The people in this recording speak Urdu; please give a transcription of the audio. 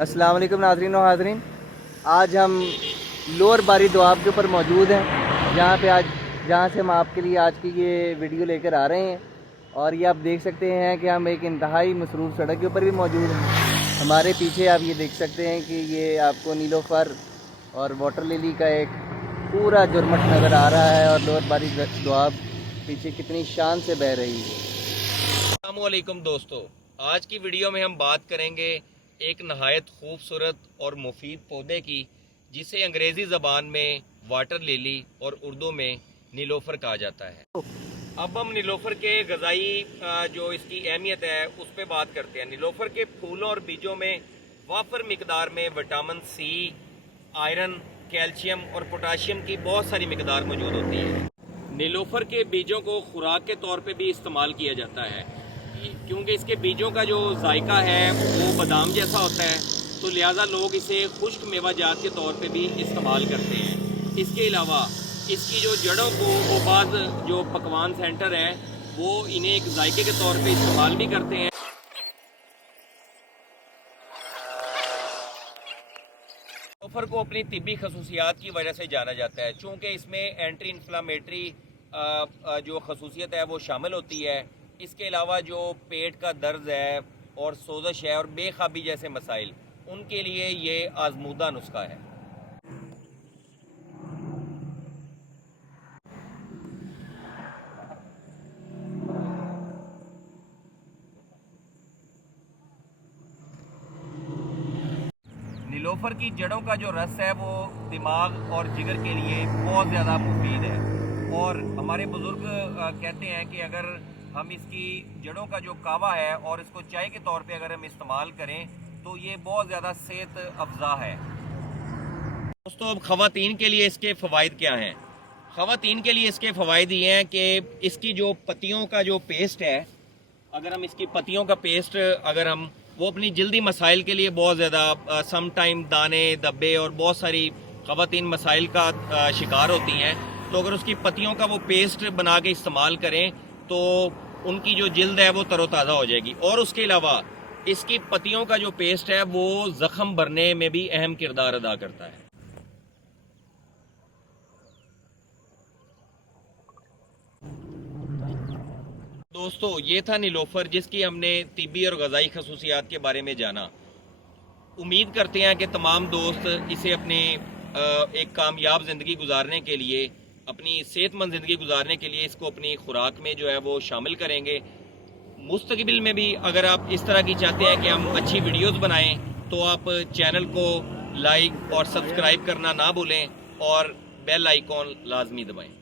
السلام علیکم ناظرین و حاضرین، آج ہم لوور باری دواب کے اوپر موجود ہیں، جہاں سے ہم آپ کے لیے آج کی یہ ویڈیو لے کر آ رہے ہیں۔ اور یہ آپ دیکھ سکتے ہیں کہ ہم ایک انتہائی مصروف سڑک کے اوپر بھی موجود ہیں۔ ہمارے پیچھے آپ یہ دیکھ سکتے ہیں کہ یہ آپ کو نیلوفر اور واٹر لیلی کا ایک پورا جرمٹ نظر آ رہا ہے، اور لوور باری دواب پیچھے کتنی شان سے بہہ رہی ہے۔ السلام علیکم دوستو، آج کی ویڈیو میں ہم بات کریں گے ایک نہایت خوبصورت اور مفید پودے کی، جسے انگریزی زبان میں واٹر لیلی اور اردو میں نیلوفر کہا جاتا ہے۔ اب ہم نیلوفر کے غذائی جو اس کی اہمیت ہے اس پہ بات کرتے ہیں۔ نیلوفر کے پھولوں اور بیجوں میں وافر مقدار میں وٹامن سی، آئرن، کیلشیم اور پوٹاشیم کی بہت ساری مقدار موجود ہوتی ہے۔ نیلوفر کے بیجوں کو خوراک کے طور پہ بھی استعمال کیا جاتا ہے، کیونکہ اس کے بیجوں کا جو ذائقہ ہے وہ بادام جیسا ہوتا ہے، تو لہٰذا لوگ اسے خشک میوہ جات کے طور پہ بھی استعمال کرتے ہیں۔ اس کے علاوہ اس کی جو جڑوں کو وہ بعض جو پکوان سینٹر ہیں وہ انہیں ایک ذائقے کے طور پہ استعمال بھی کرتے ہیں۔ نیلوفر کو اپنی طبی خصوصیات کی وجہ سے جانا جاتا ہے، چونکہ اس میں اینٹی انفلامیٹری جو خصوصیت ہے وہ شامل ہوتی ہے۔ اس کے علاوہ جو پیٹ کا درد ہے اور سوزش ہے اور بے خوابی جیسے مسائل، ان کے لیے یہ آزمودہ نسخہ ہے۔ نیلوفر کی جڑوں کا جو رس ہے وہ دماغ اور جگر کے لیے بہت زیادہ مفید ہے، اور ہمارے بزرگ کہتے ہیں کہ اگر ہم اس کی جڑوں کا جو کعوہ ہے اور اس کو چائے کے طور پہ اگر ہم استعمال کریں تو یہ بہت زیادہ صحت افزا ہے۔ دوستو، اب خواتین کے لیے اس کے فوائد کیا ہیں؟ خواتین کے لیے اس کے فوائد یہ ہیں کہ اس کی جو پتیوں کا جو پیسٹ ہے، اگر ہم اس کی پتیوں کا پیسٹ وہ اپنی جلدی مسائل کے لیے بہت زیادہ سم ٹائم دانے دبے اور بہت ساری خواتین مسائل کا شکار ہوتی ہیں، تو اگر اس کی پتیوں کا وہ پیسٹ بنا کے استعمال کریں تو ان کی جو جلد ہے وہ تر و تازہ ہو جائے گی۔ اور اس کے علاوہ اس کی پتیوں کا جو پیسٹ ہے وہ زخم بھرنے میں بھی اہم کردار ادا کرتا ہے۔ دوستو، یہ تھا نیلوفر، جس کی ہم نے طبی اور غذائی خصوصیات کے بارے میں جانا۔ امید کرتے ہیں کہ تمام دوست اسے اپنے ایک کامیاب زندگی گزارنے کے لیے، اپنی صحت مند زندگی گزارنے کے لیے اس کو اپنی خوراک میں جو ہے وہ شامل کریں گے۔ مستقبل میں بھی اگر آپ اس طرح کی چاہتے ہیں کہ ہم اچھی ویڈیوز بنائیں تو آپ چینل کو لائک اور سبسکرائب کرنا نہ بھولیں، اور بیل آئیکن لازمی دبائیں۔